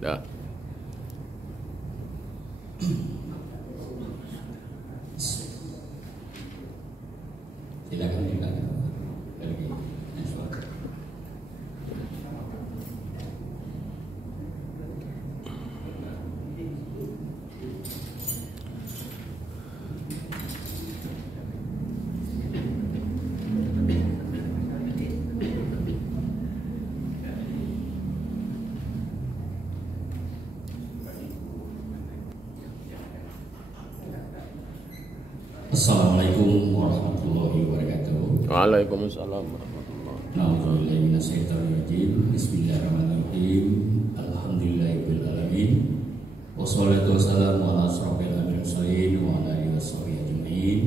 Dah. Silakan lagi. Assalamualaikum warahmatullahi wabarakatuh. Waalaikumsalam warahmatullahi wabarakatuh. Na'udzubillahi minasyaitonirrajim. Bismillahirrahmanirrahim. Alhamdulillahirabbil alamin. Wassalatu wassalamu ala asyrofil mursalin wa ala alihi washabihi ajmain.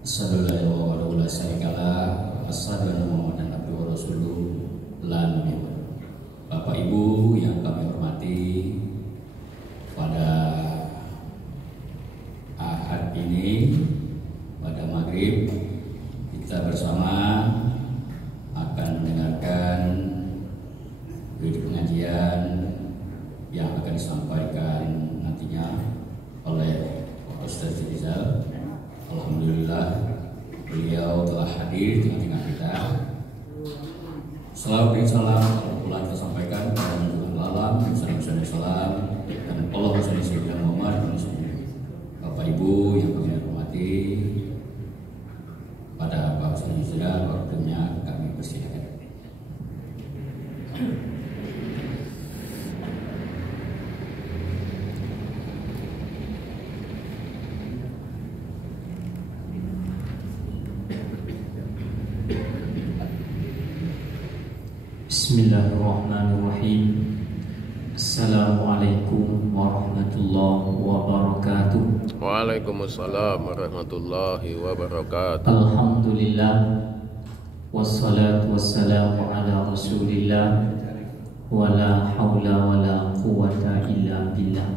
Asyhadu an la ilaha illallah wa la syarika lah. Asyhadu anna Muhammadan abduhu wa rasuluh. La nabiyya ba'dahu. Bapak Ibu yang kami hormati, pada Ahad ini pada maghrib kita bersama akan mendengarkan video pengajian yang akan disampaikan nantinya oleh Pak Ustaz Rizal. Alhamdulillah beliau telah hadir di tengah-tengah kita. Salawat dan salam pula kita sampaikan kepada Nabi Alam, salam dan Allah Sayyidina Muhammad. Bapak Ibu yang kami hormati, pada Pak Ustaz Rizal waktunya kami persilakan. Bismillahirrahmanirrahim. Assalamualaikum warahmatullahi wabarakatuh. Waalaikumsalam warahmatullahi wabarakatuh. Alhamdulillah, wassalatu wassalamu ala rasulillah, wala hawla wala quwata illa billah.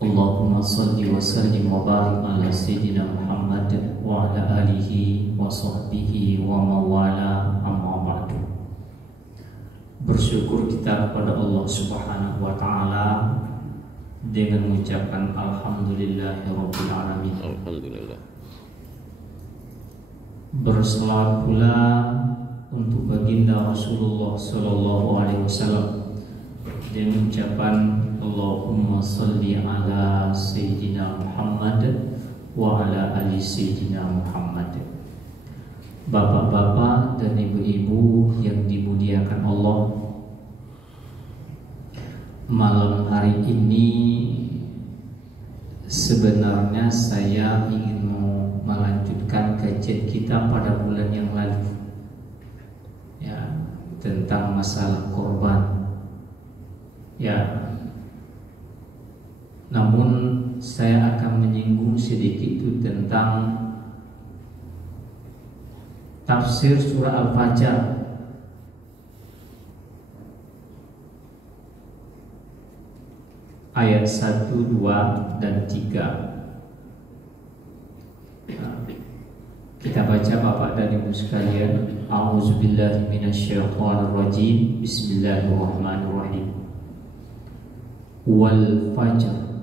Allahumma salli wa sallim wa barik ala sayyidina Muhammad wa ala alihi wa sahbihi wa mawala, amma ba'du. Bersyukur kita kepada Allah Subhanahu wa taala dengan mengucapkan alhamdulillahirabbil alamin. Alhamdulillah. Berselawat pula untuk baginda Rasulullah sallallahu alaihi wasallam dengan ucapan Allahumma shalli ala sayyidina Muhammad wa ala ali sayyidina Muhammad. Bapak-bapak dan ibu-ibu yang dimuliakan Allah, malam hari ini sebenarnya saya ingin melanjutkan kajian kita pada bulan yang lalu, ya, tentang masalah korban, ya. Namun saya akan menyinggung sedikit itu tentang tafsir surah Al-Fajr ayat 1, 2, dan 3. Kita baca Bapak dan Ibu sekalian. A'udzubillahi minasyaitonirrajim. Bismillahirrahmanirrahim. Wal fajr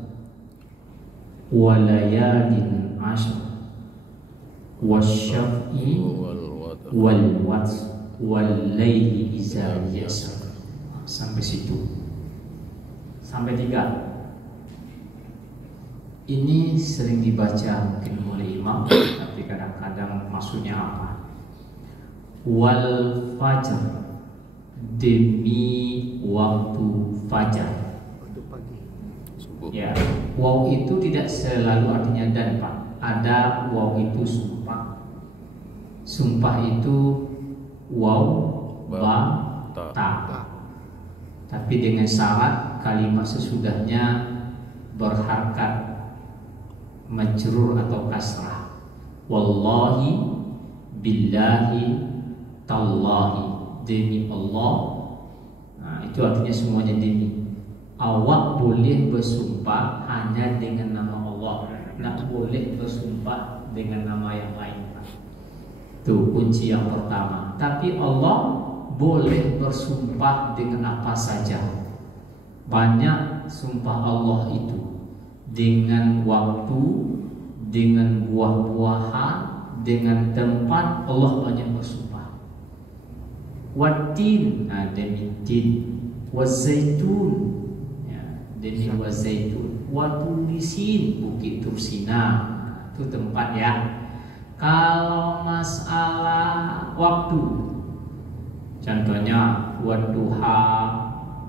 walayalin ashr wasyaf'i wal watr wal laili iza yasr. Sampai situ. Sampai 3. Ini sering dibaca mungkin oleh imam, tapi kadang-kadang maksudnya apa? Wal fajar, demi waktu fajar. Waktu pagi. Subuh. Ya, waw itu tidak selalu artinya dan, Pak. Ada waw itu sumpah. Sumpah itu waw ba ta. Tapi dengan syarat kalimat sesudahnya berharkat majrur atau kasrah. Wallahi, billahi, tallahi, demi Allah. Nah, itu artinya semuanya demi. Awak boleh bersumpah hanya dengan nama Allah, tidak boleh bersumpah dengan nama yang lain. Itu kunci yang pertama. Tapi Allah boleh bersumpah dengan apa saja. Banyak sumpah Allah itu dengan waktu, dengan buah-buahan, dengan tempat Allah banyak bersumpah. Watin, demi tin, wazaitun, ya, demi wazaitun, waturisin, bukit Tursina, itu tempat ya. Kalau masalah waktu, contohnya wadduha,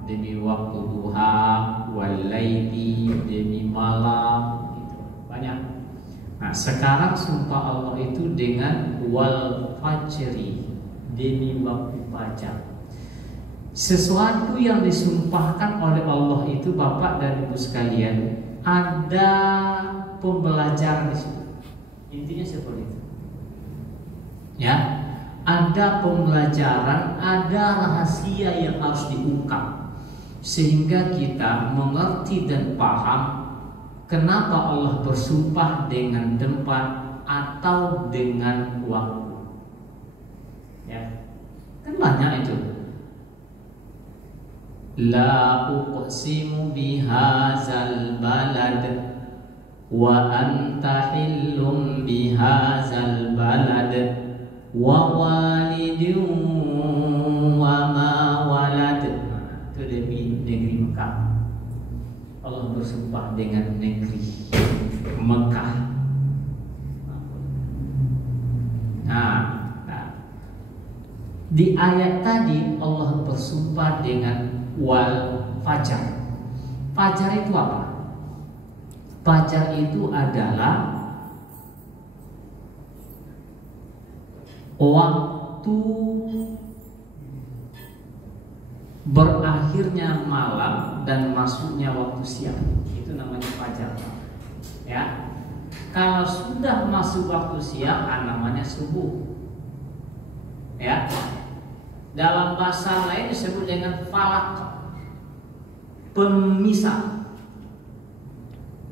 demi waktu duha, walaili, demi malam, gitu. Banyak. Nah, sekarang sumpah Allah itu dengan wal fajri, demi waktu fajar. Sesuatu yang disumpahkan oleh Allah itu, Bapak dan Ibu sekalian, ada pembelajaran di situ. Intinya seperti itu. Ya, ada pembelajaran, ada rahasia yang harus diungkap sehingga kita mengerti dan paham kenapa Allah bersumpah dengan tempat atau dengan waktu. Ya, kan banyak itu. La uqsimu bihadzal balad wa anta hillum bihadzal balad wa walidin wa ma walad. Itu demi negeri Mekah. Allah bersumpah dengan negeri Mekah. Nah, di ayat tadi Allah bersumpah dengan wal fajar. Fajar itu apa? Fajar itu adalah waktu berakhirnya malam dan masuknya waktu siang. Itu namanya fajar. Ya. Kalau sudah masuk waktu siang, namanya subuh. Ya. Dalam bahasa lain disebut dengan falak, pemisah.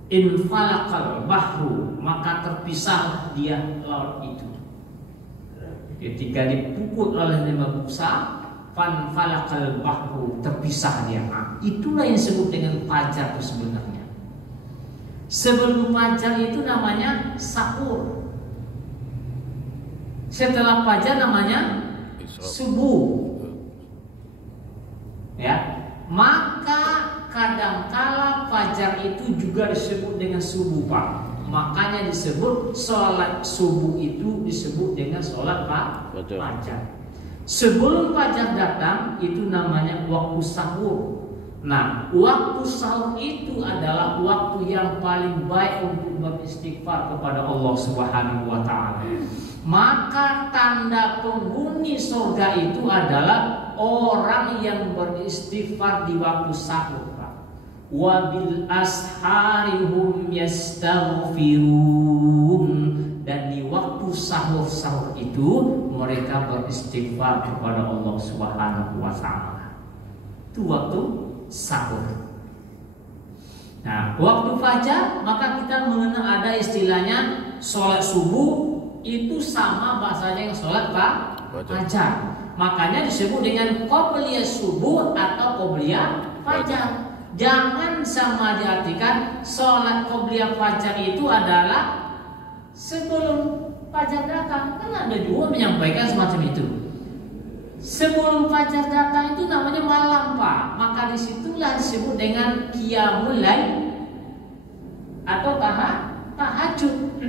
In falakal bahru, maka terpisah dia laut itu. Ketika dipukul oleh lembah busa, fan falakal bahru, terpisah dia. Nah, itulah yang disebut dengan fajar itu sebenarnya. Sebelum fajar itu namanya sahur. Setelah fajar namanya subuh. Ya, maka kadangkala fajar itu juga disebut dengan subuh, Pak. Makanya disebut sholat subuh itu disebut dengan sholat fajar. Sebelum fajar datang itu namanya waktu sahur. Nah, waktu sahur itu adalah waktu yang paling baik untuk beristighfar kepada Allah Subhanahu wa taala. Maka tanda penghuni surga itu adalah orang yang beristighfar di waktu sahur. Wa bil asharihum yastaghfirun, dan di waktu sahur itu mereka beristighfar kepada Allah Subhanahu wa taala. Itu waktu sahur. Nah, waktu fajar maka kita mengenal ada istilahnya sholat subuh, itu sama bahasanya yang sholat fajar. Makanya disebut dengan qobliyah subuh atau qobliyah fajar. Jangan sama diartikan sholat qobliyah fajar itu adalah sebelum fajar datang. Kan ada juga menyampaikan semacam itu. Sebelum fajar datang itu namanya malam, Pak. Maka disitulah disebut dengan qiyamul lail atau tahajud.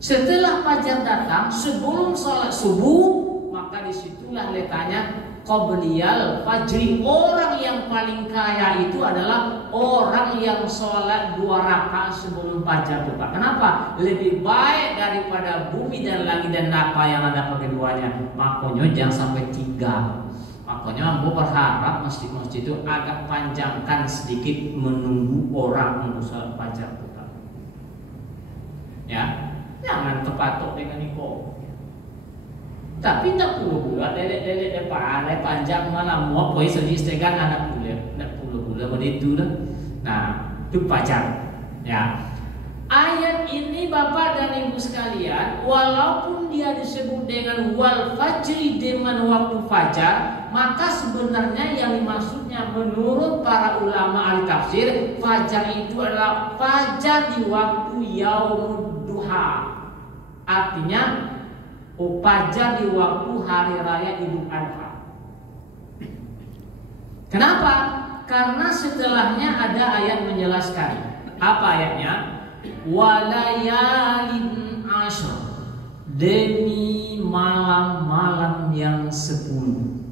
Setelah fajar datang, sebelum sholat subuh, maka disitulah letaknya qobliyal fajri. Orang yang paling kaya itu adalah orang yang sholat 2 rakaat sebelum fajar, Pak. Kenapa? Lebih baik daripada bumi dan langit dan apa yang ada pada keduanya. Makanya jangan sampai 3. Makanya aku berharap masjid-masjid itu agak panjangkan sedikit menunggu orang untuk sholat fajar, Pak. Ya, jangan terpatok dengan itu. Tapi tak perlu pula dedek depan panjang mana mau poin sedih setegan anak pula begitu lah. Nah, itu fajar. Ya, ayat ini Bapak dan Ibu sekalian, walaupun dia disebut dengan wal fajri, dengan waktu fajar, maka sebenarnya yang dimaksudnya menurut para ulama ahli tafsir, fajar itu adalah fajar di waktu yaumud duha. Artinya fajar di waktu hari raya Idul Adha. Kenapa? Karena setelahnya ada ayat menjelaskan. Apa ayatnya? Walayalin asyr, demi malam-malam yang 10.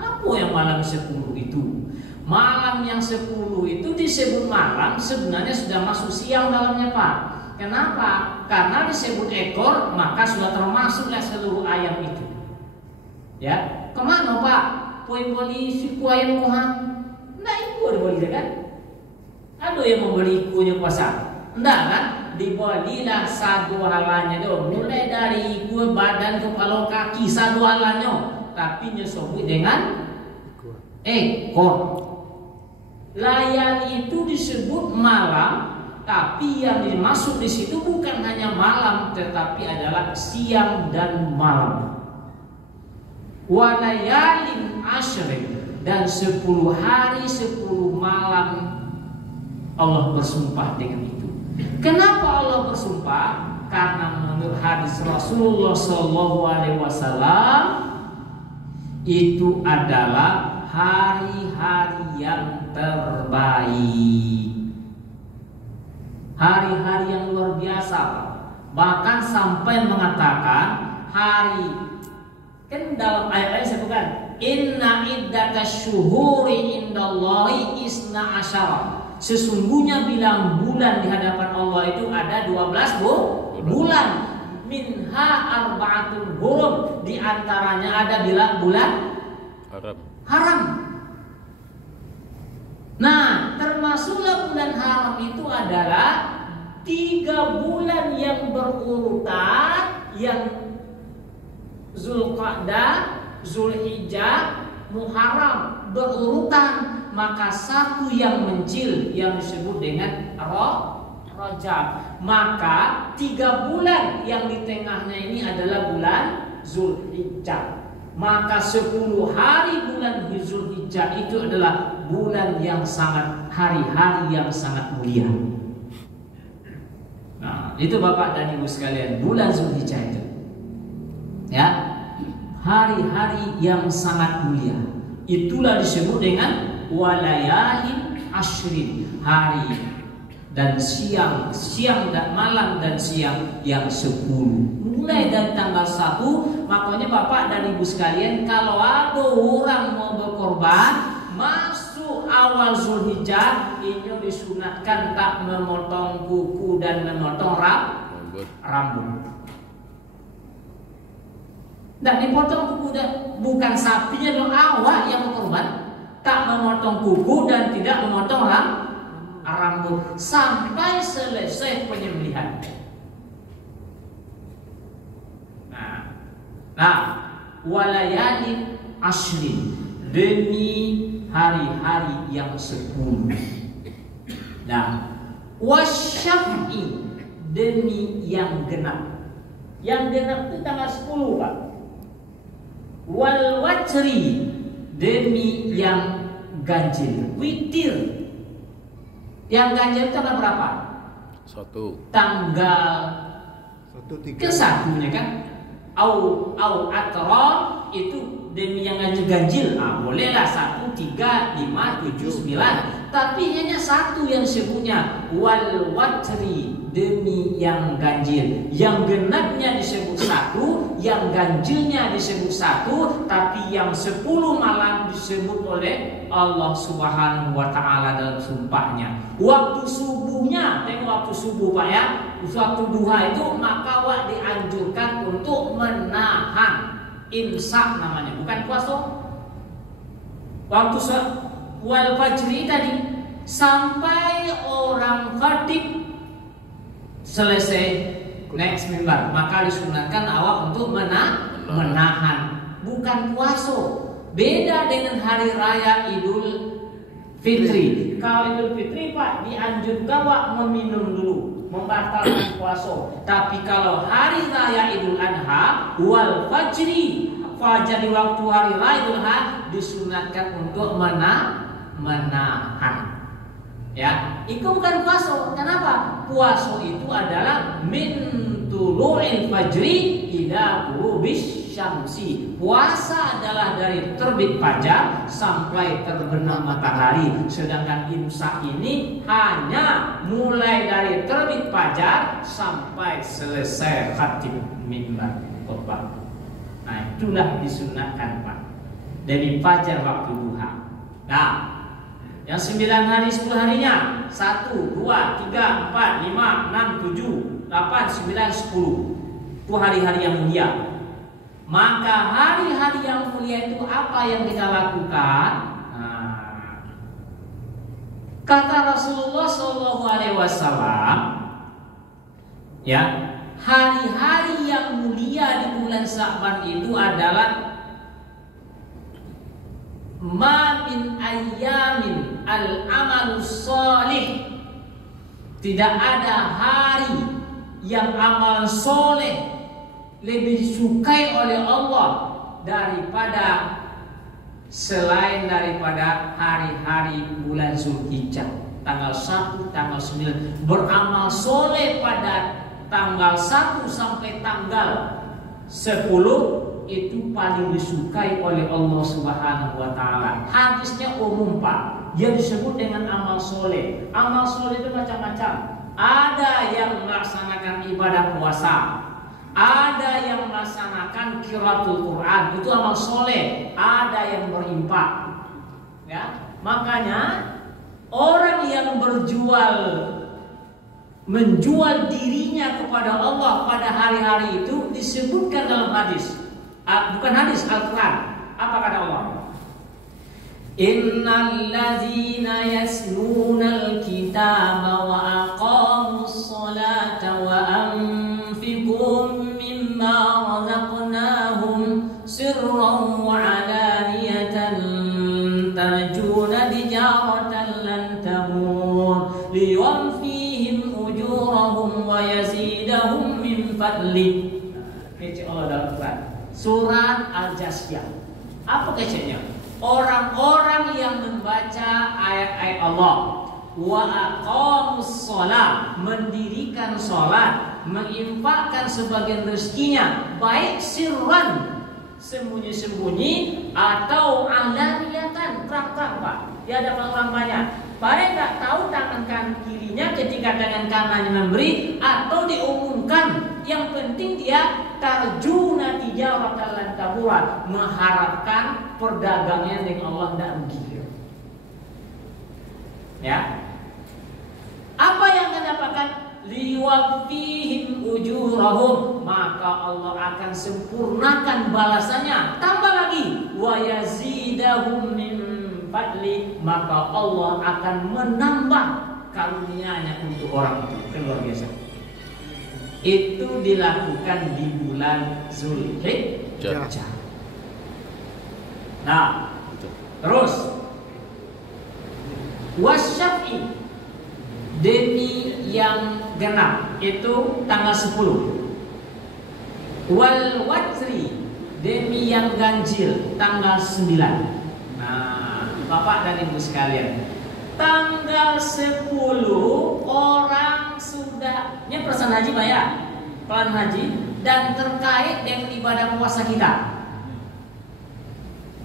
Apa yang malam 10 itu? Malam yang 10 itu disebut malam, sebenarnya sudah masuk siang dalamnya, Pak. Kenapa? Karena disebut ekor, maka sudah termasuklah seluruh ayam itu. Ya, kemana Pak? Poin-poin suku ayam kohang? Nggak ikut dibeli kan? Ada yang membeli ikunya pasar? Enggak kan? Dibelilah satu halannya dong. Mulai dari iku badan kepala kaki satu halannya. Tapi nyesobut dengan ekor. Layal itu disebut malam, tapi yang dimaksud di situ bukan hanya malam, tetapi adalah siang dan malam. Walayalin asyrin, dan 10 hari 10 malam Allah bersumpah dengan itu. Kenapa Allah bersumpah? Karena menurut hadis Rasulullah SAW itu adalah hari-hari yang terbaik, hari-hari yang luar biasa. Bahkan sampai mengatakan hari, kan dalam ayat-ayat disebutkan inna iddatash syuhuri indallahi isna asyara. Sesungguhnya bilang bulan di hadapan Allah itu ada 12 bulan. Minha arba'atun hurum, di antaranya ada bilang bulan haram. Nah, termasuklah bulan haram itu adalah 3 bulan yang berurutan, yang Zulqa'dah, Zulhijjah, Muharram berurutan. Maka satu yang mencil yang disebut dengan Rajab. Maka 3 bulan yang di tengahnya ini adalah bulan Zulhijjah. Maka 10 hari bulan Zulhijjah itu adalah bulan yang sangat, hari-hari yang sangat mulia. Nah, itu Bapak dan Ibu sekalian, bulan Zulhijjah itu, ya, hari-hari yang sangat mulia. Itulah disebut dengan walayalin asyrin, hari dan siang dan malam dan siang yang 10. Mulai dari tanggal 1, makanya Bapak dan Ibu sekalian, kalau ada orang mau berkorban masuk awal Zulhijjah, ini disunatkan tak memotong kuku dan memotong rambut. Dan dipotong kuku dan bukan sapinya dong, awak yang berkorban. Tak memotong kuku dan tidak memotong rambut sampai selesai penyembelihan. Nah, walayalin asyrin, demi hari-hari yang 10. Nah, wasyaf'i, demi yang genap. Yang genap itu tanggal 10, Pak. Wal wajri, demi yang ganjil, witir. Yang ganjil itu tanggal berapa? 1. Tanggal 1, 3. ke-1-nya kan? Au atron itu demi yang ganjil. Bolehlah 1, 3, 5, 7, 9. Tapi hanya 1 yang sebutnya wal watri, demi yang ganjil. Yang genapnya disebut 1, yang ganjilnya disebut 1, tapi yang 10 malam disebut oleh Allah Subhanahu wa ta'ala dalam sumpahnya. Waktu subuhnya, tengok waktu subuh Pak ya, waktu duha itu, maka wak dianjurkan untuk menahan, imsak namanya, bukan puasa. Waktu wal fajri tadi sampai orang khatib selesai next mimbar, maka disunatkan awak untuk menahan, bukan puasa. Beda dengan hari raya Idul Fitri. Kalau Idul Fitri Pak dianjurkan awak meminum dulu. membatalkan puasa. Tapi kalau hari raya Idul Adha wal fajri, fajar di waktu hari raya Idul Adha disunatkan untuk menahan. Ya, itu bukan puasa. Kenapa? Puasa itu adalah min tulu'il fajri ila ghurubis syamsi. Puasa adalah dari terbit fajar sampai terbenam matahari. Sedangkan imsak ini hanya mulai dari terbit fajar sampai selesai khatib mimbar khutbah. Nah, itulah disunatkan, Pak. Dari fajar waktu duha. Nah, yang 9 hari 10 harinya 1, 2, 3, 4, 5, 6, 7, 8, 9, 10. Itu hari-hari yang mulia. Maka hari-hari yang mulia itu apa yang kita lakukan? Nah, kata Rasulullah SAW, ya, hari-hari yang mulia di bulan Sya'ban itu adalah ma min ayyamin al-amalus sholih. Tidak ada hari yang amal soleh lebih disukai oleh Allah daripada selain daripada hari-hari bulan Zulhijjah, tanggal 1, tanggal 9. Beramal soleh pada tanggal 1 sampai tanggal 10 itu paling disukai oleh Allah Subhanahu wa taala. Hadisnya umum, Pak. Dia disebut dengan amal soleh. Amal soleh itu macam-macam. Ada yang melaksanakan ibadah puasa, ada yang melaksanakan qiraatul Quran, itu amal soleh. Ada yang berinfak. Ya, makanya orang yang menjual dirinya kepada Allah pada hari-hari itu disebutkan dalam hadis. Bukan hadis, Al-Quran. Apa kata Allah? Innal ladzina yaslunal kitaba wa aqamus salata wa anfiqu mimma razaqnahum sirran wa alaniyatan tarjuna tijaratan lan tamur liyuwaffihim ujurahum wa yazidahum min fadli. Kece Allah dalam Quran. Surat Al-Jathiyah. Apa kecenya? Orang-orang yang membaca ayat-ayat Allah, wa aqamus shalah, mendirikan salat, menginfakkan sebagian rezekinya, baik sirran, sembunyi-sembunyi, atau alaniyatan, terang-terang, Pak. Dia ada orang banyak. Baik tak tahu tangan kirinya ketika tangan kanannya memberi, atau diumumkan. Yang penting dia tarjuna tijaratan lan tabura, mengharapkan perdagangan dengan Allah tidak rugi. Ya. Apa yang mendapatkan liwafihim ujurahum, maka Allah akan sempurnakan balasannya. Tambah lagi wa yazidahum min fadli, maka Allah akan menambah karunia-Nya untuk orang itu. Luar biasa. Itu dilakukan di bulan Zulhijjah. Nah, terus wasyaf'i, demi yang genap itu tanggal 10. Wal watri, demi yang ganjil tanggal 9. Nah, Bapak dan Ibu sekalian, tanggal 10 orang sudah perasaan haji bayar, plan haji, dan terkait dengan ibadah puasa kita.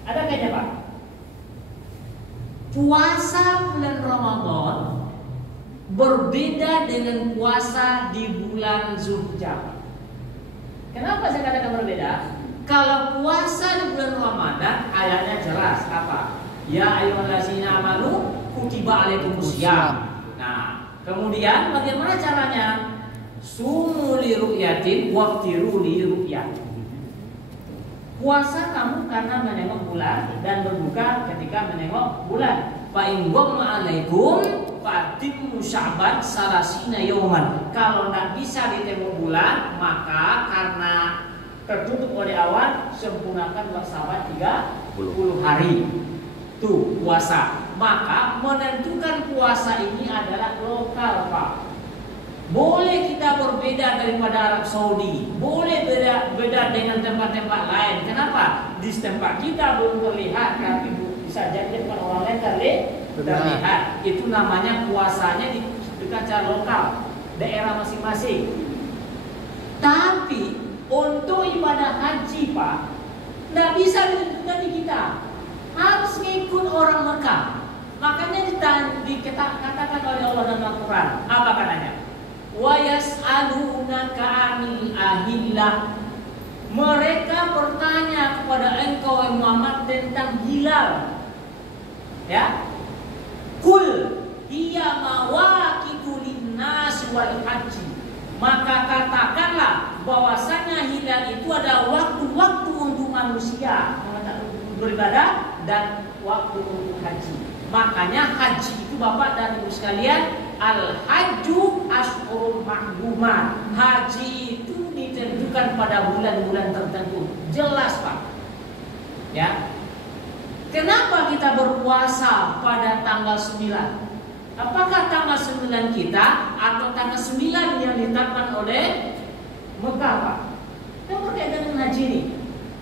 Ada kayaknya, Pak? Puasa bulan Ramadan berbeda dengan puasa di bulan Zulhijjah. Kenapa saya katakan berbeda? Kalau puasa di bulan Ramadan ayatnya jelas apa? Ya ayyuhallazina amanu kutiba alaikumusiyam. Nah, kemudian bagaimana caranya? Sumu li ru'yatin waftiru li ru'yat. Puasa kamu karena menengok bulan dan berbuka ketika menengok bulan. Fa in ghamma alaikum fatimmu sya'ban salasina yauman. Kalau tidak bisa ditengok bulan, maka karena tertutup oleh awan, sempurnakan puasa 30 hari. Tuh puasa. Maka menentukan puasa ini adalah lokal, Pak. Boleh kita berbeda daripada Arab Saudi, boleh beda dengan tempat-tempat lain. Kenapa? Di tempat kita belum terlihat, tapi bisa jadi tempat orang lain terlihat. Itu namanya puasanya di kaca lokal daerah masing-masing. Tapi untuk ibadah haji, Pak, tidak bisa ditentukan di kita, harus ngikut orang Mekah. Makanya dikatakan oleh Allah dalam Al-Quran, apa katanya? Wa yas'alunaka 'anil ahillah. Mereka bertanya kepada engkau Muhammad tentang hilal. Ya. Kul hiya mawaqitu linnas wal haji. Maka katakanlah bahwasanya hilal itu adalah waktu-waktu untuk manusia beribadah dan waktu untuk haji. Makanya haji itu Bapak dan Ibu sekalian, al-hajju ashhurun ma'lumat. Haji itu ditentukan pada bulan-bulan tertentu. Jelas, Pak. Ya. Kenapa kita berpuasa pada tanggal 9? Apakah tanggal 9 kita atau tanggal 9 yang ditetapkan oleh Mekah, Pak? Yang berkaitan dengan haji ini.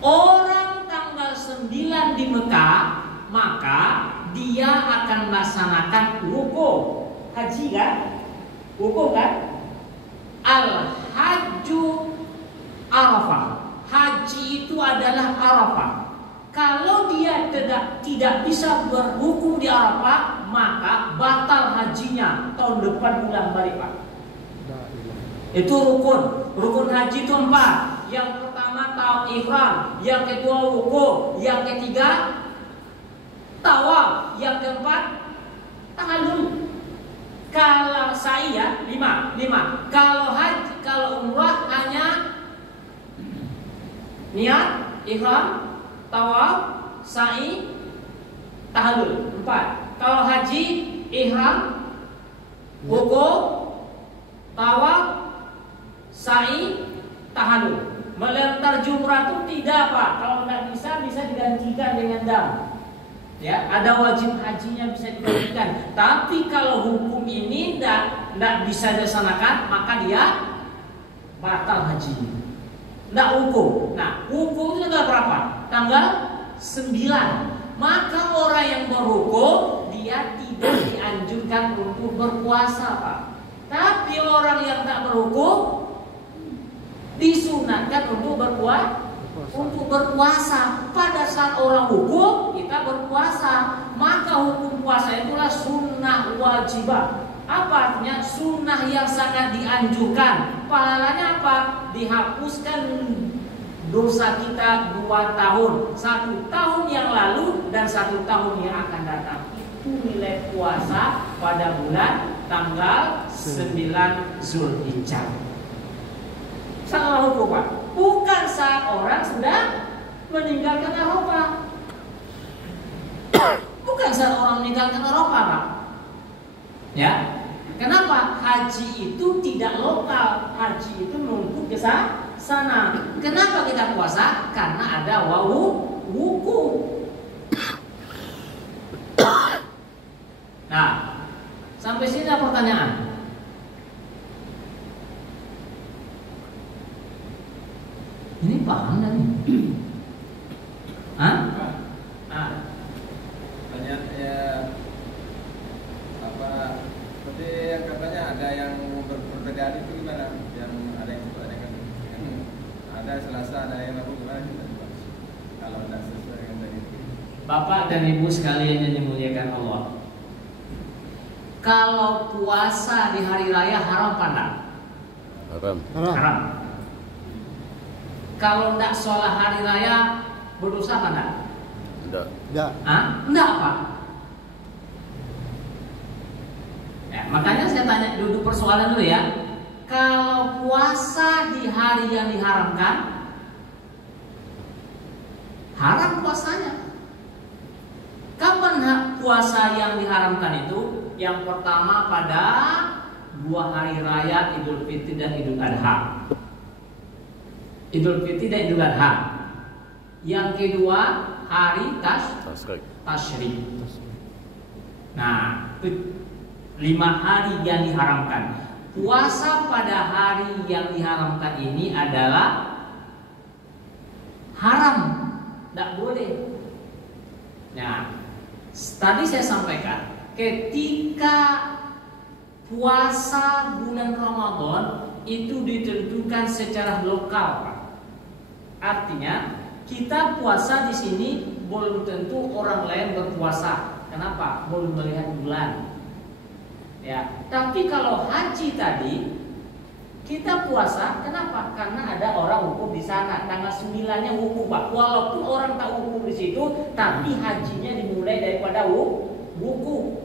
Orang tanggal 9 di Mekah, maka dia akan melaksanakan wukuf. Haji kan? Wukuf kan? Al-hajju Arafah. Haji itu adalah Arafah. Kalau dia tidak bisa berwukuf di Arafah, maka batal hajinya. Tahun depan ulang balik, Pak. Itu rukun. Rukun haji itu 4. Yang pertama ihram, yang kedua wukuf, yang ketiga tawaf, yang keempat tahallul. Kalau sa'i ya 5. Kalau umrah hanya niat, ihram, tawaf, sa'i, tahallul 4. Kalau haji, ihram, wukuf, tawaf, sa'i, tahallul. Melontar jumrah itu tidak, Pak. Kalau nggak bisa digantikan dengan dam. Ya, ada wajib hajinya bisa digantikan. Tapi kalau hukum ini tidak bisa dilaksanakan, maka dia batal haji. Tidak hukum. Nah, hukum itu tanggal berapa? Tanggal 9. Maka orang yang berhukum dia tidak dianjurkan untuk berpuasa, Pak. Tapi orang yang tak berhukum disunatkan untuk berpuasa. Pada saat orang hukum kita berpuasa, maka hukum puasa itulah sunnah wajibah. Apa artinya? Sunnah yang sangat dianjurkan. Pahalanya apa? Dihapuskan dosa kita 2 tahun, 1 tahun yang lalu dan 1 tahun yang akan datang. Itu nilai puasa pada bulan tanggal 9 Zulhijjah. Salah hukum, Pak. Bukan saat orang sudah meninggalkan Arafah. Bukan saat orang meninggalkan Arafah, Pak. Ya. Kenapa? Haji itu tidak lokal. Haji itu menuju ke sana. Kenapa kita puasa? Karena ada wukuf. Nah, sampai sini ada pertanyaan. Ini paham nggak nih? Hah? Banyak ya apa? Seperti yang katanya ada yang berbeda itu gimana? Yang ada yang ada Selasa, ada yang Rabu gimana? Kalau tidak sesuai dengan tadi. Bapak dan Ibu sekalian yang dimuliakan Allah. Kalau puasa di hari raya haram apa enggak? Haram. Kalau tidak sholat hari raya berdosa apa enggak? Enggak. Enggak, Pak. Ya, makanya saya tanya duduk persoalan dulu ya. Kalau puasa di hari yang diharamkan, haram puasanya. Kapan puasa yang diharamkan itu? Yang pertama pada 2 hari raya Idul Fitri dan Idul Adha. Idul Fitri dan Idul Adha. Yang kedua hari Tasyrik. Nah, 5 hari yang diharamkan. puasa pada hari yang diharamkan ini adalah haram, tidak boleh. Nah, tadi saya sampaikan, ketika puasa bulan Ramadan itu ditentukan secara lokal, Pak. Artinya kita puasa di sini belum tentu orang lain berpuasa. Kenapa? Belum melihat bulan. Ya, tapi kalau haji tadi kita puasa, kenapa? Karena ada orang wukuf di sana. Tanggal 9-nya wukuf, Pak. Walaupun orang tak wukuf di situ, tapi hajinya dimulai daripada wukuf.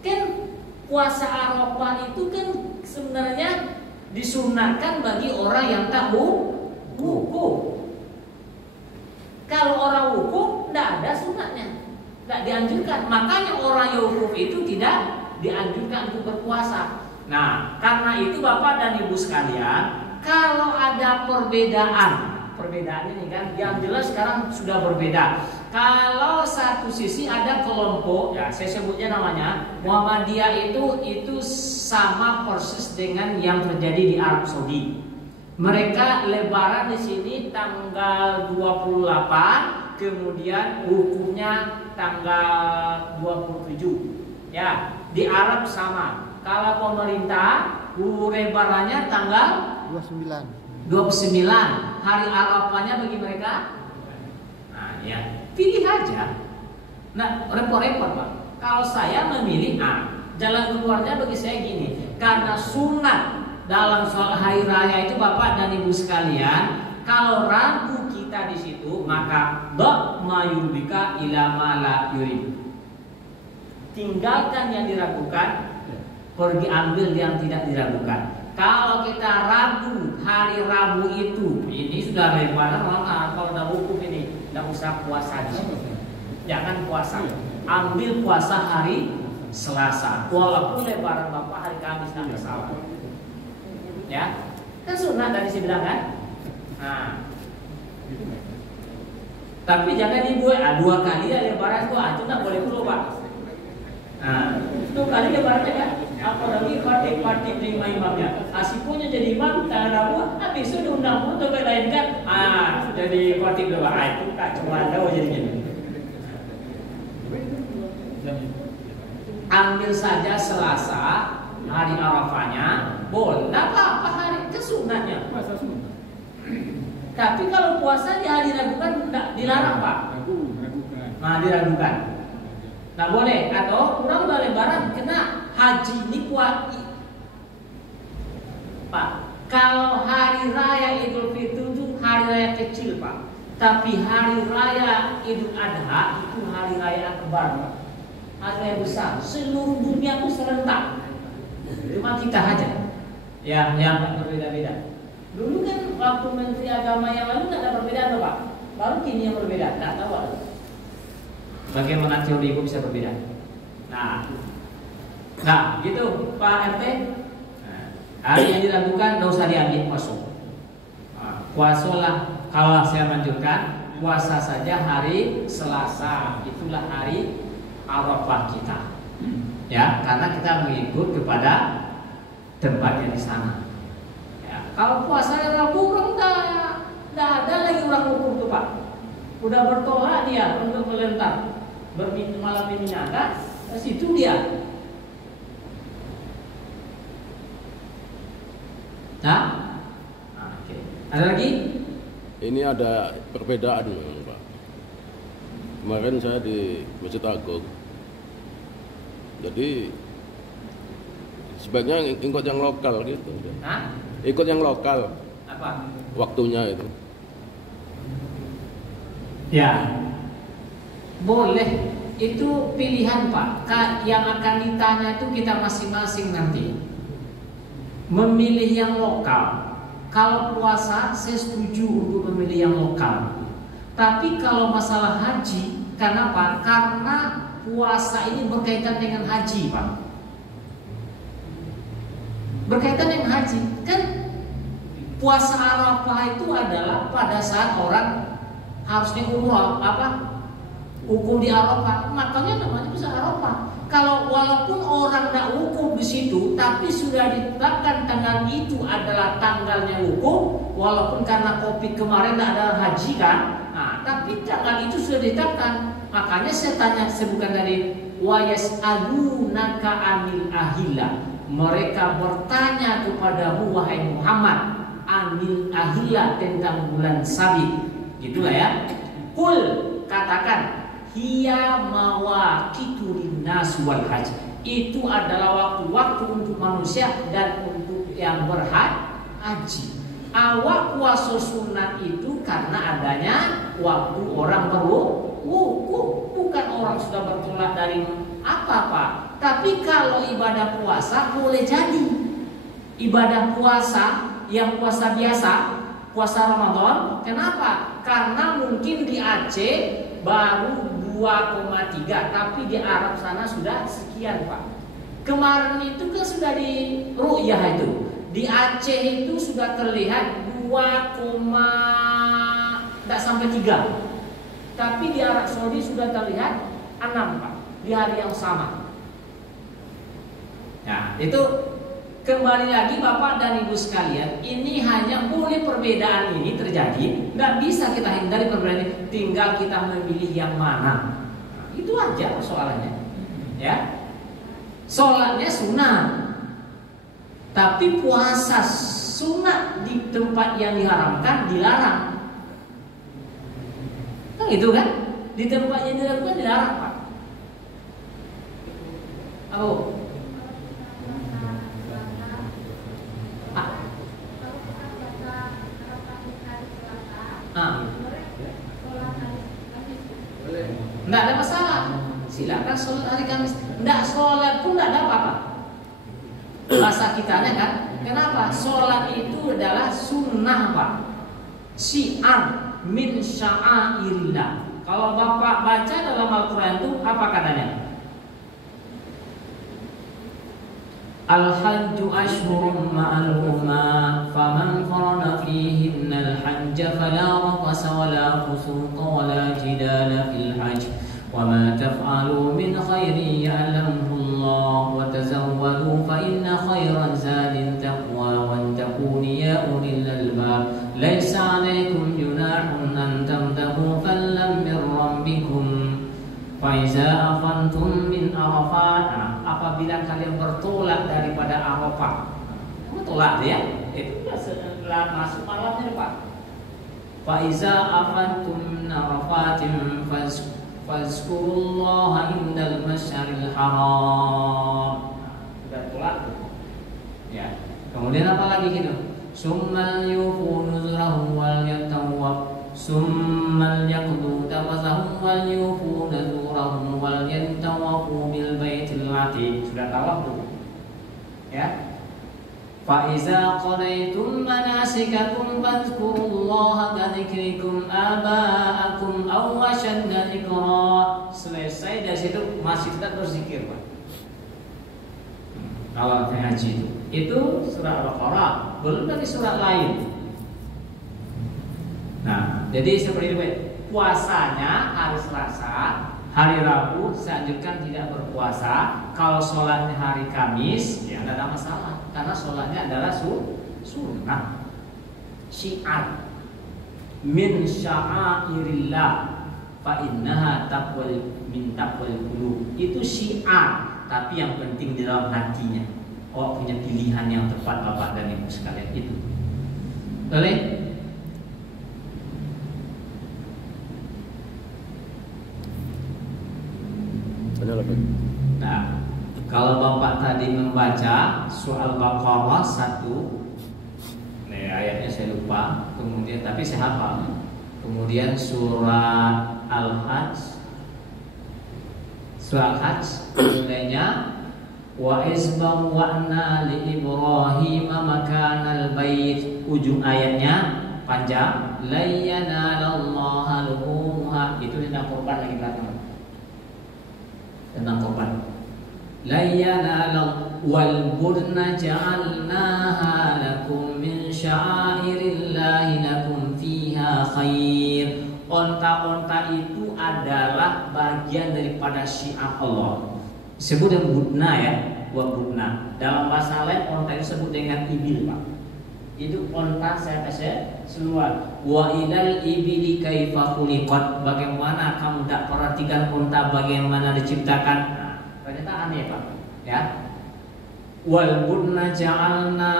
Kan puasa Arafah itu kan sebenarnya disunahkan bagi orang yang tak wukuf. Kalau orang wukuf tidak ada sunatnya, tidak dianjurkan. Makanya orang yang wukuf itu tidak dianjurkan untuk berpuasa. Nah, karena itu Bapak dan Ibu sekalian, kalau ada perbedaan ini kan, yang jelas sekarang sudah berbeda. Kalau satu sisi ada kelompok, ya saya sebutnya namanya Muhammadiyah, itu sama persis dengan yang terjadi di Arab Saudi. Mereka lebaran di sini tanggal 28, kemudian wukufnya tanggal 27. Ya, di Arab sama. Kalau pemerintah lebarannya tanggal 29. Hari Arafahnya bagi mereka. Nah, ya, pilih aja. Nah, repot-repot, Pak. Kalau saya memilih jalan keluarnya bagi saya gini. Karena sunat dalam soal hari raya itu Bapak dan Ibu sekalian, kalau ragu kita di situ, maka dok mayurbika ila ma la yurid. Tinggalkan yang diragukan, pergi ambil yang tidak diragukan. Kalau kita ragu hari Rabu itu, ini sudah lebaran, kalau udah wukuf ini, tidak usah puasa di sini. Jangan puasa, ambil puasa hari Selasa. Walaupun lebaran Bapak hari Kamis dan salah. Ya, kan sunat tadi saya bilang kan. Nah, tapi jangan dibuat 2 kali ya lebaran itu tidak boleh dulu, Pak. Nah, 2 kali lebarannya kan. Apalagi partai terima imamnya. Asipunya jadi imam, Rabu, habis itu diundang untuk lain kan. Jadi partai kedua. Itu kacau balau jadinya. Ambil saja Selasa, hari Arafahnya, boleh. Apa hari kesunatnya? Puasa sunat. Tapi kalau puasa di hari Rabu kan dilarang, Pak. Ragukan. Nah, diragukan. Nah, boleh. Atau kurang udah lebaran kena haji ini kuat, Pak. Kalau hari raya Idul Fitri itu hari raya kecil, Pak. Tapi hari raya Idul Adha itu hari raya akbar, Pak. Hari raya besar. Seluruh dunia itu serentak. Cuma kita aja yang berbeda-beda. Dulu kan waktu Menteri Agama yang lalu tidak ada perbedaan, Pak. Baru kini yang berbeda. Tidak tahu. Bagaimana teori itu bisa berbeda? Nah, gitu Pak RT. Hari yang diragukan tidak usah diambil masuk. Puasalah, kalau saya lanjutkan, puasa saja hari Selasa. Itulah hari Arafah kita. Ya, karena kita mengikut kepada tempat yang di sana. Ya, kalau puasa Rabu orang tidak ada lagi orang hukum tuh, Pak. Udah bertolak dia untuk melentar. Malam ini ada, ke situ dia. Nah, oke. Ada lagi? Ini ada perbedaan, Pak. Kemarin saya di Masjid Agung. Jadi sebaiknya ikut yang lokal gitu. Hah? Ikut yang lokal. Apa? Waktunya itu. Ya. Boleh, itu pilihan Pak. Yang akan ditanya itu kita masing-masing nanti. Memilih yang lokal. Kalau puasa, saya setuju untuk memilih yang lokal. Tapi kalau masalah haji, kenapa? Karena puasa ini berkaitan dengan haji, Pak. Berkaitan dengan haji. Kan puasa Arafah itu adalah pada saat orang harusnya umrah, hukum di Arafah, makanya namanya bisa Arafah. Kalau walaupun orang tidak hukum di situ, tapi sudah ditetapkan tanggal itu adalah tanggalnya wukuf, walaupun karena Covid kemarin tidak ada haji kan, nah, tapi tanggal itu sudah ditetapkan. Makanya saya tanya sebutkan tadi, wa yas'alunaka 'anil ahilla. Mereka bertanya kepadamu wahai Muhammad, anil ahilla, tentang bulan sabit. Gitulah ya. Kul, katakan, hiya mawaqitu linnas wal hajj. Itu adalah waktu-waktu untuk manusia dan untuk yang berhaji. Awak puasa sunat itu karena adanya waktu orang berwukuf, bukan orang sudah bertolak dari apa-apa. Tapi kalau ibadah puasa boleh jadi ibadah puasa yang puasa biasa, puasa Ramadan. Kenapa? Karena mungkin di Aceh baru 2,3, tapi di Arab sana sudah sekian, Pak. Kemarin itu kan sudah di ru'yah itu. Di Aceh itu sudah terlihat 2,tidak sampai 3. Tapi di Arab Saudi sudah terlihat 6, Pak, di hari yang sama. Nah, itu kembali lagi Bapak dan Ibu sekalian, ini hanya boleh perbedaan ini terjadi, nggak bisa kita hindari perbedaan ini, tinggal kita memilih yang mana. Nah, itu aja persoalannya, ya. Sholatnya sunat, tapi puasa sunat di tempat yang diharamkan dilarang. Kan gitu kan? Di tempat yang dilakukan dilarang, Pak. Oh. Nggak ada masalah, silakan sholat hari Kamis. Nggak sholat pun nggak ada apa-apa. Bahasa kitanya kan, kenapa? Sholat itu adalah sunnah, Pak, syiar min sya'airillah. Kalau Bapak baca dalam Al-Quran itu apa katanya? Al-hajju ashhurun ma'lumat, faman farada fihinna al-hajja fala rafasa wala fusuqa wala jidala fil hajj, wa ma taf'alu min khairin ya'lamhu Allah, wa tazawwadu fa inna khairan zadin taqwa wattaqun ya ulil albab. Laisa 'alaikum junahun an tamtahu fadlan min rabbikum Faiza afantum min Arafat. Apabila kalian bertolak daripada Arafah, bertolak ya, itu sudah masuk malamnya, Pak. Faiza afantum min Arafatin fazkurullaha indal masyaril haram. Sudah tolak, ya. Kemudian apa lagi gitu? Summal yufu nuzurahum wal yatawwab, summal yaqdu tafasahum wal yufu nuzurahum wal yatawafu bil baitil atiq. Sudah tawaf tuh, ya. Fa iza qadaytum manasikakum fadhkurullaha kadzikrikum aba'akum aw ashadda dzikra. Selesai dari situ masih tetap berzikir, Pak. Kalau haji itu surah Al-Baqarah, belum lagi surat lain. Nah, jadi seperti itu. Puasanya hari Selasa, hari Rabu saya anjurkan tidak berpuasa. Kalau sholatnya hari Kamis, ya tidak ada masalah, karena sholatnya adalah sunnah, syiar min sya'airillah, fa innaha taqwal min taqwal qulub. Itu syiar, tapi yang penting di dalam hatinya. Oh, punya pilihan yang tepat, Bapak dan Ibu sekalian itu. Boleh? Nah, kalau Bapak tadi membaca soal Baqarah 1, nih ayatnya saya lupa, kemudian tapi saya hafal. Kemudian surah Al-Hajj, mulainya wa isbawwa'na li Ibrahim makanal bait, ujung ayatnya panjang, la yanalallaha luhumha, itu tentang korban lagi belakang. Tentang korban. La yanal wal budna ja'alnaha lakum min sya'airillahi lakum fiha khair. Onta-onta itu adalah bagian daripada syiar Allah. disebut dengan budna ya, buat budna. Dalam bahasa lain onta itu disebut dengan ibil Pak. Itu onta saya kasih seluar. Wa ilal ibili kaifa khuliqat. Bagaimana kamu tak perhatikan onta bagaimana diciptakan? Nah, ternyata aneh Pak. Ya. Wal budna ja'alna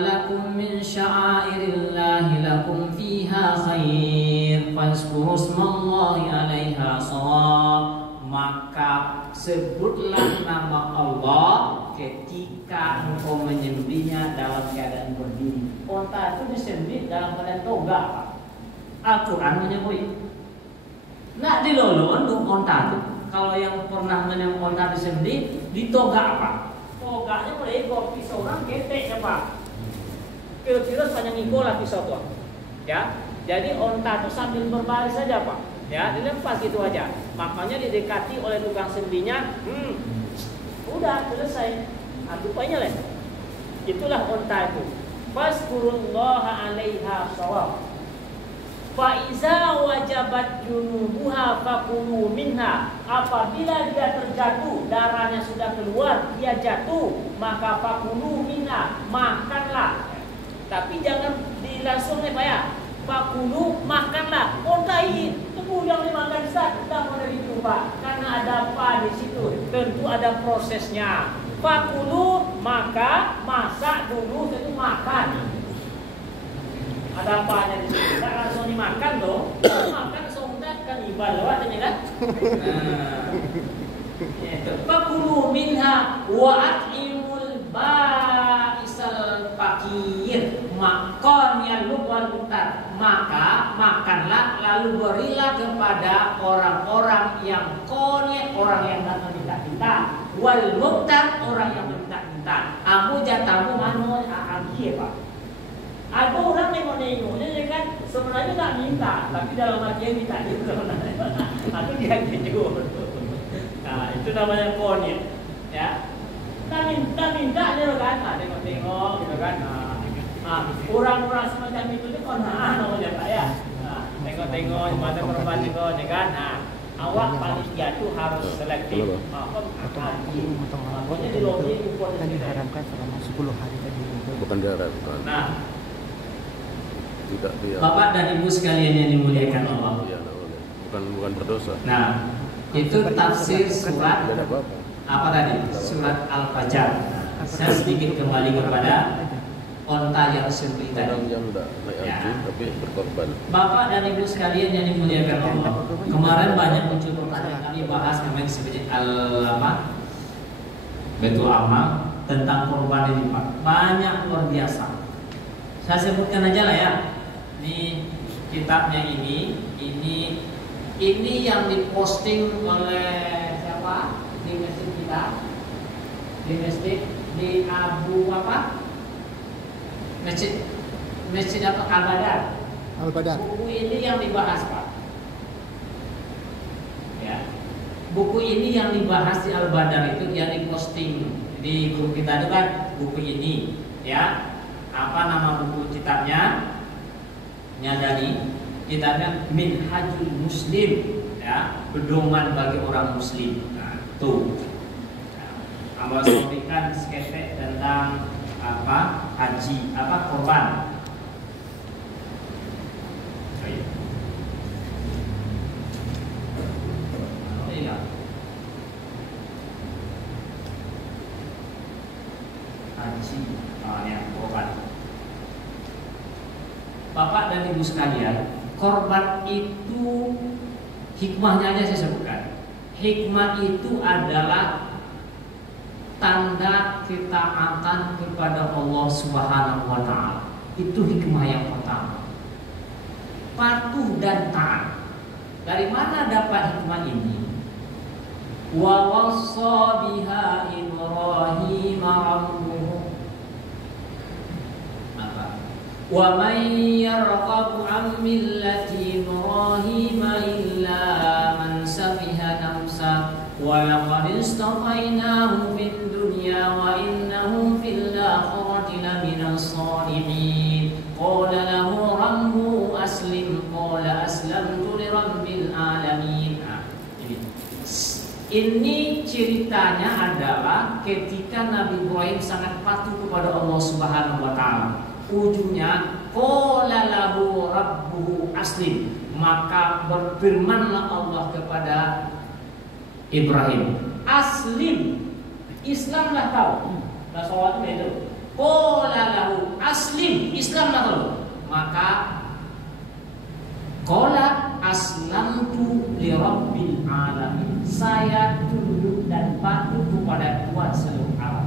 lakum min sya'airillahi lakum fiha khair fazkuru smallahi 'alaiha shawab. Maka sebutlah nama Allah ketika engkau menyembelihnya dalam keadaan berdiri. Onta itu disembelih dalam keadaan toga Pak. Al-Quran menyebut. Nah dilolo untuk onta itu. Kalau yang pernah menyembelih onta disembelih di toga Pak. Toganya melego pisau orang keteknya Pak. Kira-kira sepanjang iko lah pisau tuh. Ya, jadi onta itu sambil berbaris saja Pak. Ya, dilepas gitu aja. Makanya didekati oleh tukang sembelihnya. Udah selesai. Rupanya lah. Itulah onta itu. Fazkurullaha 'alaiha shawab. Fa iza wajabat junubuha fakulu minha. Apabila dia terjatuh, darahnya sudah keluar, dia jatuh, maka fakulu minha, makanlah. Tapi jangan dilangsung nih Pak ya. Fakulu makanlah. Onta ini tunggu yang dimakan Ustaz, tidak mau dari itu Pak. Karena ada apa di situ? Tentu ada prosesnya. Fakulu maka masak dulu itu makan. Ada apanya di situ? Tidak langsung dimakan dong. Makan sontak kan ibadah katanya kan. Fakulu minha wa at'imul ba'isal fakir. Makon yang luar bentar. Maka makanlah lalu berilah kepada orang-orang yang konya, orang yang tak meminta-minta. Wal muktar, orang yang meminta-minta. Aku jatamu manu akhir Pak. Ada orang nengok-nengok, dia kan sebenarnya tak minta, tapi dalam artian minta itu sebenarnya. Aku dia jujur. Nah itu namanya konya, ya. Kita minta dia kan, tengok-tengok, gitu kan. Orang-orang semacam itu tu konaan namanya Pak ya. Tengok-tengok pada perempuan tengok, ya kan. Awak panitia tu harus selektif. Makanya di lobby impor kan diharamkan selama 10 hari tadi. Bukan diharapkan. Nah, tidak dia. Bapak dan Ibu sekalian yang dimuliakan Allah. Iya, bukan berdosa. Nah, itu tafsir surat apa tadi? Surat Al-Fajr. Saya sedikit kembali kepada onta yang disembelih tadi. Orang yang tidak naik haji tapi berkorban. Bapak dan Ibu sekalian yang dimuliakan Allah. Kemarin banyak muncul pertanyaan, kami bahas memang seperti Betul Amal tentang korban ini Pak. Banyak luar biasa. Saya sebutkan aja lah ya. Ini kitabnya ini yang diposting oleh siapa di masjid kita, di masjid di Abu apa? Masjid apa? Al-Badar. Buku ini yang dibahas Pak. Ya. Buku ini yang dibahas di Al-Badar itu yang diposting di grup kita itu kan buku ini ya. Apa nama buku kitabnya? Nyadani kitabnya Minhajul Muslim ya, pedoman bagi orang muslim. Nah, tuh. Abang sampaikan seketek tentang apa? Haji, apa korban. Haji, yang korban. Bapak dan Ibu sekalian, korban itu hikmahnya aja saya sebutkan. Hikmah itu adalah tanda ketaatan kepada Allah Subhanahu wa taala. Itu hikmah yang pertama. Patuh dan taat. Dari mana dapat hikmah ini? Wa wassa biha Ibrahim rabbuhu. Wa man yarqabu an millati Ibrahim illa man safiha nafsa wa laqad istafainahu fid dunya wa innahu fil akhirati laminas salihin. Qala lahu rabbuhu aslim qala aslamtu li rabbil alamin. Ini ceritanya adalah ketika Nabi Ibrahim sangat patuh kepada Allah Subhanahu wa taala. Ujungnya qala lahu rabbuhu aslim, maka berfirmanlah Allah kepada Ibrahim, aslim, Islamlah kau. Nah, soalnya itu qala lahu aslim, Islamlah kau. Maka qala aslamtu li rabbil alamin, saya tunduk dan patuh kepada Tuhan seluruh alam.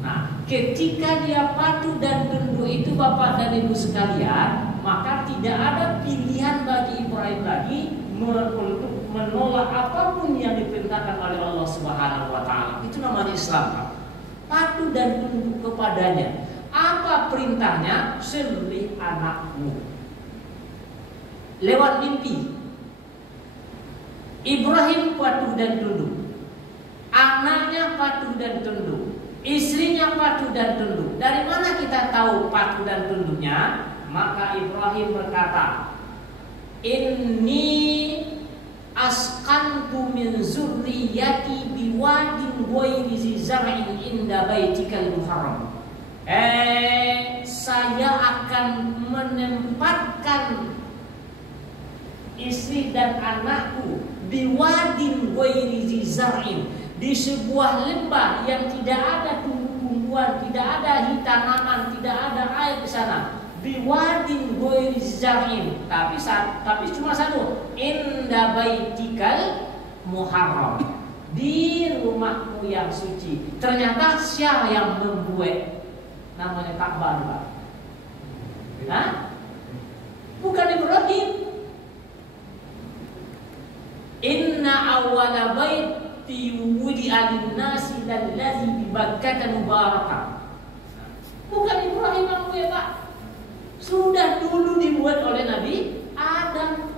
Nah, ketika dia patuh dan tunduk itu Bapak dan Ibu sekalian, maka tidak ada pilihan bagi Ibrahim lagi untuk menolak apapun yang diperintahkan oleh Allah Subhanahu wa taala. Itu namanya Islam, Pak. Patuh dan tunduk kepadanya. Apa perintahnya? Sembelih anakmu. Lewat mimpi Ibrahim patuh dan tunduk, anaknya patuh dan tunduk, istrinya patuh dan tunduk. Dari mana kita tahu patuh dan tunduknya? Maka Ibrahim berkata, inni asqantu min zurriyati biwadin ghairi zi zar'in inda baitikal muharram. Saya akan menempatkan istri dan anakku biwadin ghairi zi zar'in, di sebuah lembah yang tidak ada tumbuh-tumbuhan, tidak ada tanaman, tidak ada air di sana. Biwadin ghairi zi zar'in, tapi cuma satu, inda baitikal muharram, di rumahmu yang suci. Ternyata siapa yang membuat namanya Ka'bah, Pak? Hah? Bukan Ibrahim. Inna awwala baiti wudi'a lin-nasi lallazi bi Bakkah mubarakah. Bukan Ibrahim yang buat, Pak. Sudah dulu dibuat oleh Nabi Adam.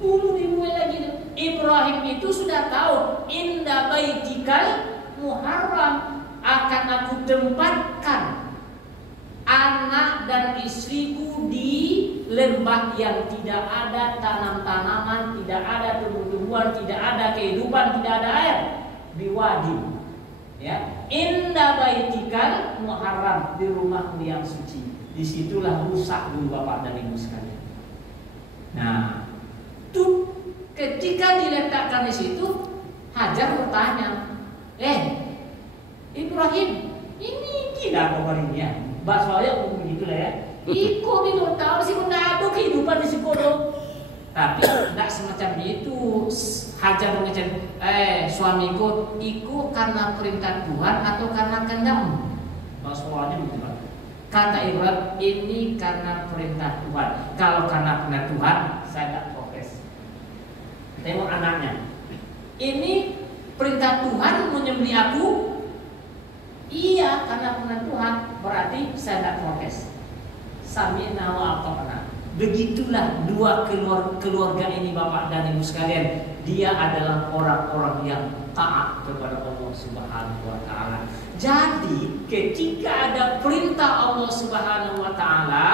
Dulu dibuat lagi. Ibrahim itu sudah tahu, inda baitikal muharram, akan aku tempatkan anak dan istriku di lembah yang tidak ada tanam-tanaman, tidak ada tumbuh-tumbuhan, tidak ada kehidupan, tidak ada air. Biwadi, ya, inda baitikal muharram, di rumahmu yang suci. Disitulah rusak dulu Bapak dan Ibu sekalian. Nah, tuh ketika diletakkan di situ, Hajar bertanya, Ibrahim, ini tidak kabarnya. Soalnya begitu lah ya. Iko itu tahu sih tidak ada kehidupan di situ. Tapi tidak semacam itu. Hajar mengecek, suamiku, iku karena perintah Tuhan atau karena kehendakmu? Soalnya begitu Pak. Kata Ibrahim, ini karena perintah Tuhan. Kalau karena perintah Tuhan, saya tidak protes. Tengok anaknya. Ini perintah Tuhan menyembelih aku. Iya, karena perintah Tuhan, berarti saya tidak protes. Sami'na wa ata'na. Begitulah dua keluarga ini Bapak dan Ibu sekalian. Dia adalah orang-orang yang taat kepada Allah Subhanahu wa taala. Jadi ketika ada perintah Allah Subhanahu wa taala,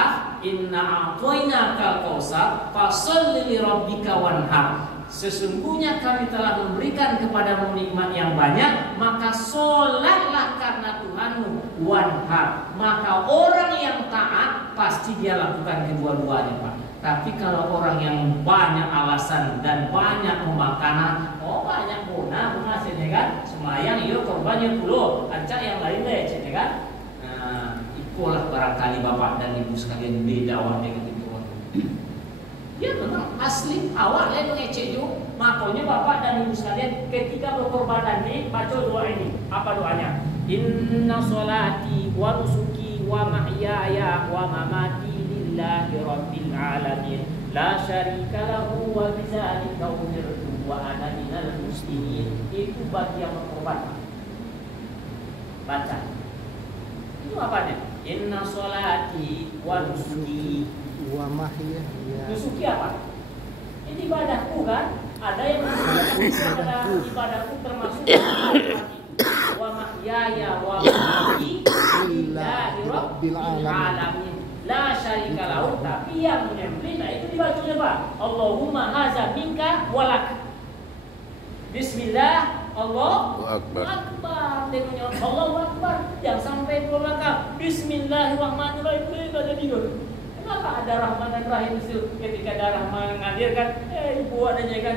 inna a'tainakal kautsar fasholli li rabbika wanhar. Sesungguhnya kami telah memberikan kepadamu nikmat yang banyak, maka sholatlah karena Tuhanmu, wanhar. Maka orang yang taat pasti dia lakukan kedua-duanya, Pak. Tapi kalau orang yang banyak alasan dan banyak pemakanan, banyak bunga sini kan, semayang iyo korbannya puluh, acak yang lain deh, sini kan. Nah, itulah barangkali Bapak dan Ibu sekalian beda dengan itu. Ya memang asli awak lain mengecek juga. Makanya Bapak dan Ibu sekalian ketika berkorban nanti baca doa ini. Apa doanya? Inna sholati wa nusuki wa mahyaya wa mamati lillahi rabbil alamin, la syarika lahu wa bidzalika umirtu wa ana minal muslimin. Itu bagi yang berkorban. Baca. Itu apanya? Inna sholati wa nusuki wa mahya. Nusuki apa? Ini ibadahku kan? Ada yang adalah ibadahku termasuk wa mahyaya wa mamati lillahi rabbil alamin, la syarika lahu. Tapi yang menempel. Nah itu dibacanya Pak. Allahumma haza minka walak. Bismillah, Allahu Akbar. Tengoknya Allahu Akbar. Yang sampai ke belakang. Bismillahirrahmanirrahim. Baca tidur. Kenapa ada Rahman dan Rahim itu? Ketika ada Rahman ngadir kan, ibu adanya kan,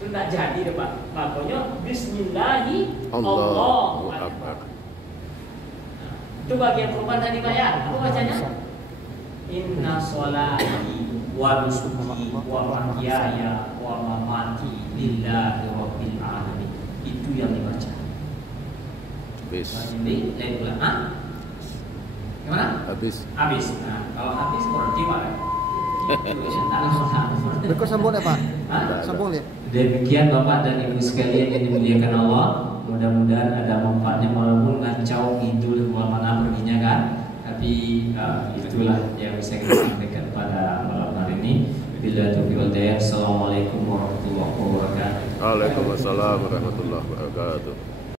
itu tidak jadi deh Pak. Makanya Bismillahi Allahu Akbar. Itu bagian korban tadi Pak ya. Apa bacanya? Inna sholati wa nusuki wa mahyaya wa mamati lillahi rabbil alamin. Itu yang dibaca. Habis. Ini lain gimana? Habis. Habis. Nah, kalau habis berarti Pak. Berikut sambung ya Pak. Sambung ya. Demikian Bapak dan Ibu sekalian yang dimuliakan Allah. Mudah-mudahan ada manfaatnya walaupun ngacau ngidul kemana-mana perginya kan. Tapi itulah yang bisa kita sampaikan pada malam hari ini. Bila taufiq wal hidayah. Assalamualaikum warahmatullahi wabarakatuh. Waalaikumsalam warahmatullahi wabarakatuh.